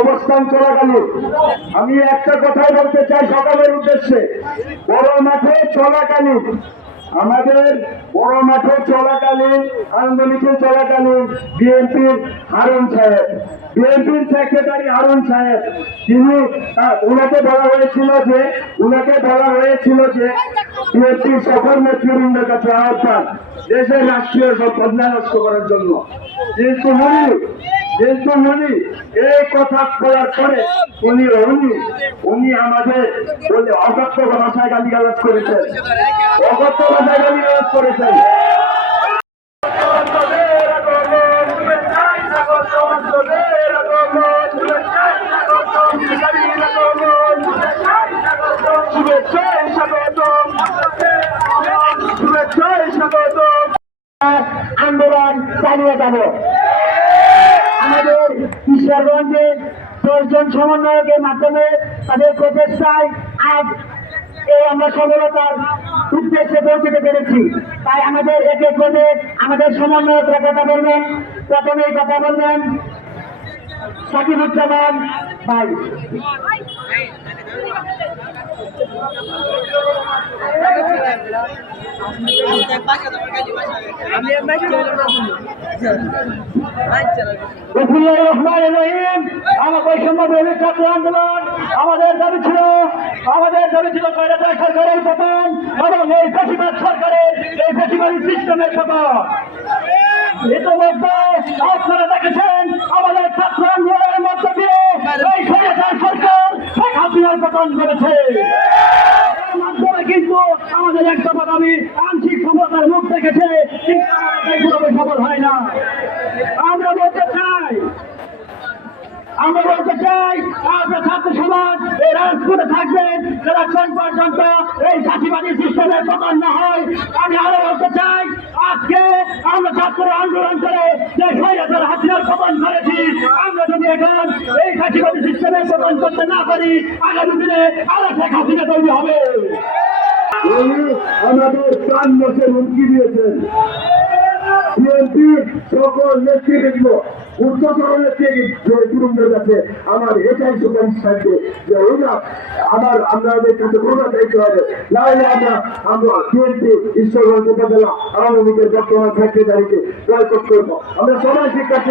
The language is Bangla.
অবস্থান চলাকালীন আমি একটা কথাই বলতে চাই সকালের উদ্দেশ্যে। বড় মাঠে চলাকালীন, আমাদের বড় মাঠে চলাকালীন আনন্দ চলাকালীন বিএনপির হারুন সাহেব। বিএনপির সেক্রেটারি হারুন সাহেব, তিনি ওনাকে বলা হয়েছিল যে ওনাকে বলা হয়েছিল যে বিএনপির সকল নেতৃবৃন্দের কাছে আহ্বান, দেশের রাষ্ট্রীয় সম্পদ নষ্ট করার জন্য। কিন্তু উনি কিন্তু উনি এই কথা বলার পরে উনি উনি উনি আমাদের অগত্য ভাষায় গালি গালাজ করেছেন। অগত্য ভাষায় গালি গালাজ করেছেন। যাব। আমাদের ঈশ্বরগঞ্জের দশজন সমন্বয়কের মাধ্যমে তাদের প্রচেষ্টায় আজ এই আমরা সফলতার উদ্দেশ্যে পৌঁছতে পেরেছি। তাই আমাদের এক এক করে আমাদের সমন্বয়করা কথা বলবেন, প্রথমেই কথা বলবেন সাকিবুজ্জামান ভাই। আমাদের দাবি ছিল আমাদের দাবি ছিল সরকারের পতন এবং এই ফেসিবাদ সরকারের এই ফেসিবাদী সিস্টেমের পতন ইতিমধ্যে আপনারা দেখেছেন আন্দোলনের মধ্য দিয়ে এই স্বৈরাচার সরকার শেখ কিন্তু আমাদের একটা হয় না। আমরা বলতে চাই, আমরা বলতে চাই আপনার ছাত্র সমাজ এই রাজপথে থাকবেন চাষিবাদী সিস্টেমের পতন না হয় আমি আরও বলতে চাই আজকে আমরা ছাত্র আন্দোলন করে যে স্বৈরাচার হাতিয়ার পতন করেছি আমরা যদি এখন এই সিস্টেমের পতন করতে না পারি, আগামী দিনে আরও শেখ হাসিনা তৈরি হবে। আমাদের প্রাণ বসে হুমকি দিয়েছেন। আমার এটাই সুপারিশ থাকবে যে ওরা আমার আমাদের কাছে করোনা দায়িত্ব হবে। আমরা আমরা বিএনপি, ঈশ্বরগঞ্জ উপজেলা আওয়ামী লীগের বর্তমান সেক্রেটারিকে বয়কট করব। আমরা সবাই শিক্ষার্থী